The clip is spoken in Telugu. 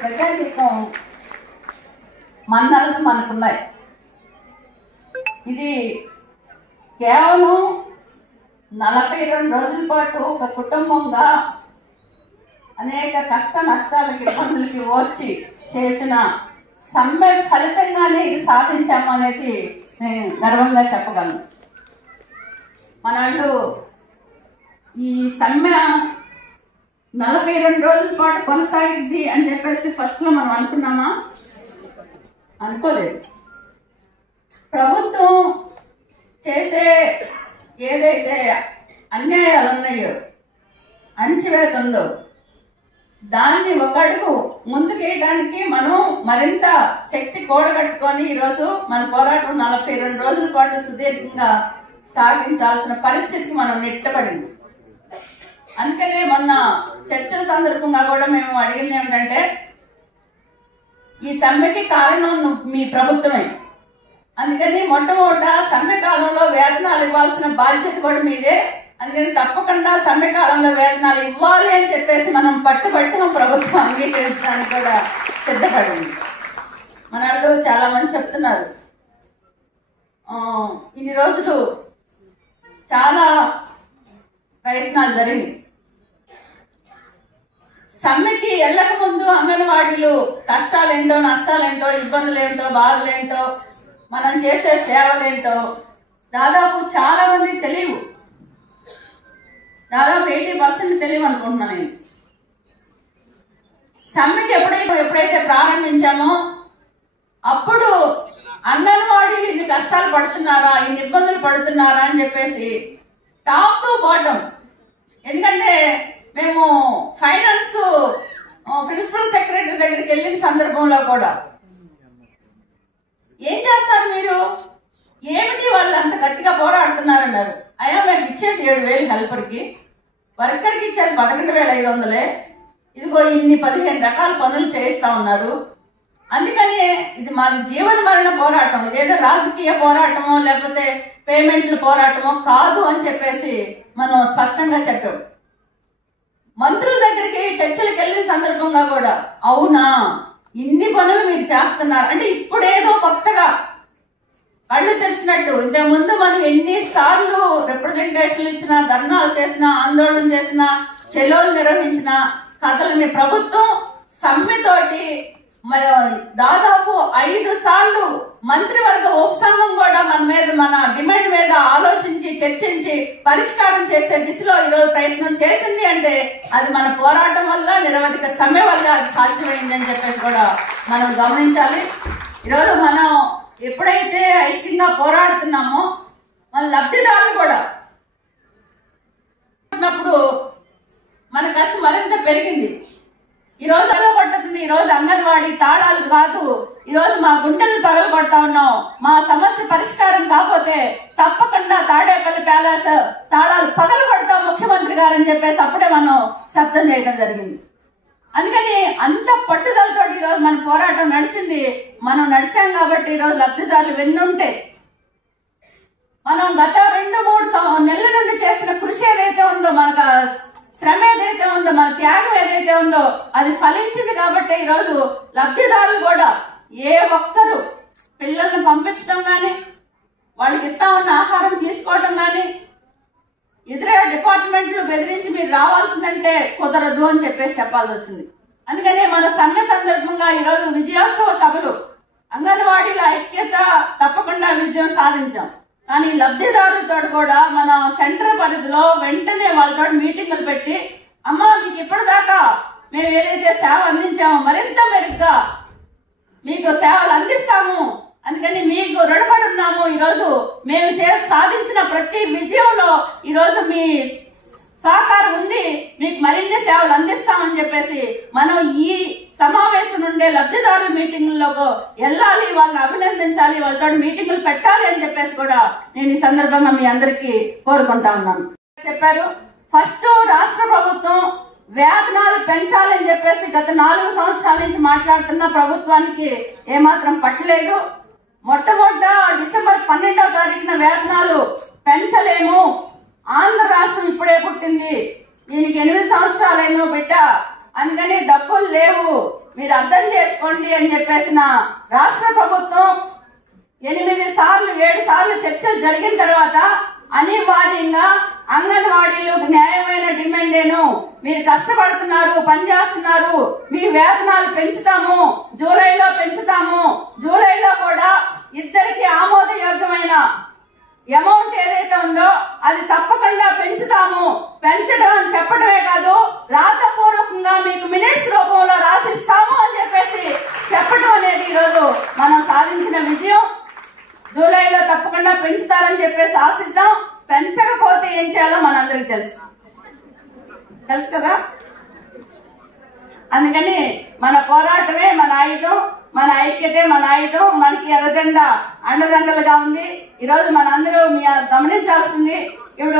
ప్రజానీకం మన్నలు మనకున్నాయి. ఇది కేవలం 42 రోజుల పాటు ఒక కుటుంబంగా అనేక కష్ట నష్టాలకి ఇబ్బందులకి ఓర్చి చేసిన సమ్మె ఫలితంగానే ఇది సాధించాము అనేది నేను గర్వంగా చెప్పగలను. మనళ్ళు ఈ సమ్మె 42 రోజుల పాటు కొనసాగిద్ది అని చెప్పేసి ఫస్ట్ లో మనం అనుకున్నామా? అనుకోలేదు. ప్రభుత్వం చేసే ఏదైతే అన్యాయాలు ఉన్నాయో, అణచివేత ఉందో, దాన్ని ఒక అడుగు ముందుకేయడానికి మనం మరింత శక్తి కూడగట్టుకొని ఈరోజు మన పోరాటం 42 రోజుల పాటు సుదీర్ఘంగా సాగించాల్సిన పరిస్థితికి మనం నెట్టబడింది. అందుకనే మొన్న చర్చల సందర్భంగా కూడా మేము అడిగింది ఏమిటంటే, ఈ సమ్మెకి కారణం మీ ప్రభుత్వమే. అందుకని మొట్టమొదట సమ్మె కాలంలో వేతనాలు ఇవ్వాల్సిన బాధ్యత కూడా మీదే. అందుకని తప్పకుండా సమ్మె కాలంలో వేతనాలు ఇవ్వాలి అని చెప్పేసి మనం పట్టుబట్టి ప్రభుత్వం అంగీకరించడానికి కూడా సిద్ధపడింది. మన వాళ్ళు చాలా మంది చెప్తున్నారు, ఇన్ని రోజులు చాలా ప్రయత్నాలు జరిగాయి. సమ్మెకి వెళ్ళక ముందు అంగన్వాడీలు కష్టాలేంటో, నష్టాలేంటో, ఇబ్బందులేంటో, బాధలేంటో, మనం చేసే సేవలేంటో దాదాపు చాలా మంది తెలియవు. దాదాపు 80% తెలియవు అనుకుంటున్నాను నేను. సమ్మెకి ఎప్పుడైతే ప్రారంభించామో అప్పుడు అంగన్వాడీలు ఇన్ని కష్టాలు పడుతున్నారా, ఇన్ని ఇబ్బందులు పడుతున్నారా అని చెప్పేసి టాప్ టు బాటం. ఎందుకంటే మేము ఫైనాన్స్ ప్రిన్సిపల్ సెక్రటరీ దగ్గరికి వెళ్ళిన సందర్భంలో కూడా, ఏం చేస్తారు మీరు, ఏమిటి వాళ్ళు అంత గట్టిగా పోరాడుతున్నారన్నారు. అయ్యా మేము ఇచ్చేది 7,000 హెల్పర్కి, వర్కర్కి ఇచ్చేది 11,500. ఇదిగో ఇన్ని 15 రకాల పనులు చేయిస్తా ఉన్నారు. అందుకని ఇది మాది జీవన మరణ పోరాటం, ఇదేదో రాజకీయ పోరాటమో లేకపోతే పేమెంట్ల పోరాటమో కాదు అని చెప్పేసి మనం స్పష్టంగా చెప్పాం. మంత్రుల దగ్గరికి చర్చలకు వెళ్ళిన సందర్భంగా కూడా, అవునా ఇన్ని పనులు మీరు చేస్తున్నారు అంటే ఇప్పుడేదో కొత్తగా కళ్ళు తెచ్చినట్టు. ఇంతకుముందు మనం ఎన్నిసార్లు రిప్రజెంటేషన్లు ఇచ్చినా, ధర్నాలు చేసినా, ఆందోళన చేసినా, చెలోలు నిర్వహించిన కథలని ప్రభుత్వం సమ్మెతోటి దాదాపు 5 సార్లు మంత్రివర్గ ఉపసంఘం కూడా మన డిమాండ్ మీద ఆలోచించి చర్చించి పరిష్కారం చేసే దిశలో ఈరోజు ప్రయత్నం చేసింది. అంటే అది మన పోరాటం వల్ల, నిరవధిక సమ్మె వల్ల అది సాధ్యమైంది అని చెప్పేసి కూడా మనం గమనించాలి. ఈరోజు మనం ఎప్పుడైతే ఐక్యంగా పోరాడుతున్నామో మన లబ్ధిదారులు కూడా మన కష్టం మరింత పెరిగింది. ఈ రోజు పడుతుంది. ఈ రోజు అంగన్వాడీ తాళాలు కాదు, ఈ రోజు మా గుండెలు పగలు కొడతా ఉన్నాం. మా సమస్య పరిష్కారం కాకపోతే తప్పకుండా తాడేపల్లి ప్యాలెస్ తాళాలు పగలు కొడతాం ముఖ్యమంత్రి గారు అని చెప్పేసి అప్పుడే మనం శబ్దం చేయడం జరిగింది. అందుకని అంత పట్టుదలతో ఈరోజు మన పోరాటం నడిచింది. మనం నడిచాం కాబట్టి ఈరోజు లబ్ధిదారులు వెన్నుంటే మనం గత 2-3 నెలల నుండి చేసిన కృషి ఏదైతే ఉందో, మనకు శ్రమ ఏదైతే ఉందో, మన త్యాగం ఏదైతే ఉందో అది ఫలించింది. కాబట్టి ఈరోజు లబ్ధిదారులు కూడా ఏ ఒక్కరు పిల్లల్ని పంపించడం కానీ, వాళ్ళకి ఇస్తా ఉన్న ఆహారం తీసుకోవడం కానీ, ఇతర డిపార్ట్మెంట్లు బెదిరించి మీరు రావాల్సిందంటే కుదరదు అని చెప్పేసి చెప్పాల్సి వచ్చింది. అందుకని మన సమ్మె సందర్భంగా ఈరోజు విజయోత్సవ సభలు, అంగన్వాడీల ఐక్యత తప్పకుండా విజయం సాధించాం. కానీ లబ్ధిదారులతో కూడా మన సెంటర్ పరిధిలో వెంటనే వాళ్ళతో మీటింగులు పెట్టి, అమ్మా మీకు ఇప్పటిదాకా మేము ఏదైతే సేవ అందించామో మరింత మెరుగ్గా మీకు సేవలు అందిస్తాము, అందుకని మీకు రుణపడి ఉన్నాము. ఈరోజు మేము సాధించిన ప్రతి విజయంలో ఈరోజు మీ సహకారం ఉంది, మీకు మరిన్ని సేవలు అందిస్తామని చెప్పేసి మనం ఈ సమావేశం నుండే లబ్ధిదారుల మీటింగుల్లోకి వెళ్ళాలి, వాళ్ళని అభినందించాలి, వాళ్ళతో మీటింగులు పెట్టాలి అని చెప్పేసి కూడా నేను ఈ సందర్భంగా మీ అందరికీ కోరుకుంటా ఉన్నాను. చెప్పారు, ఫస్ట్ రాష్ట్ర ప్రభుత్వం వేతనాలు పెంచాలని చెప్పేసి గత 4 సంవత్సరాల నుంచి మాట్లాడుతున్న ప్రభుత్వానికి ఏమాత్రం పట్టలేదు. మొట్టమొదట డిసెంబర్ 12వ తారీఖున వేతనాలు పెంచలేము, ఆంధ్ర రాష్ట్రం ఇప్పుడే పుట్టింది, దీనికి 8 సంవత్సరాలైన బిడ్డ అందుకని డబ్బులు లేవు, మీరు అర్థం చేసుకోండి అని చెప్పేసిన రాష్ట్ర ప్రభుత్వం 8 సార్లు 7 సార్లు చర్చలు జరిగిన తర్వాత అనివార్యంగా అంగన్వాడీలు న్యాయమైన డిమాండేను, మీరు కష్టపడుతున్నారు, పనిచేస్తున్నారు, మీ వేతనాలు పెంచుతాము, జూలైలో పెంచుతాము, జూలైలో కూడా ఇద్దరికి ఆమోదయోగ్యమైన అమౌంట్ ఏదైతే ఉందో అది తప్పకుండా పెంచుతాము, పెంచడం అని చెప్పడమే కాదు రాతపూర్వకంగా మీకు మినిట్స్ రూపంలో రాసిస్తాము అని చెప్పేసి చెప్పడం అనేది ఈరోజు మనం సాధించిన విజయం. జూలైలో తప్పకుండా పెంచుతారని చెప్పేసి ఆశిద్దాం. పెంచకపోతే ఏం చేయాలో మనందరికీ తెలుసు కదా. అందుకని మన పోరాటమే మన ఆయుధం, మన ఐక్యతే మన ఆయుధం. మనకి ఎర్రజెండా అండదండలుగా ఉంది. ఈరోజు మనందరూ గమనించాల్సింది, ఇప్పుడు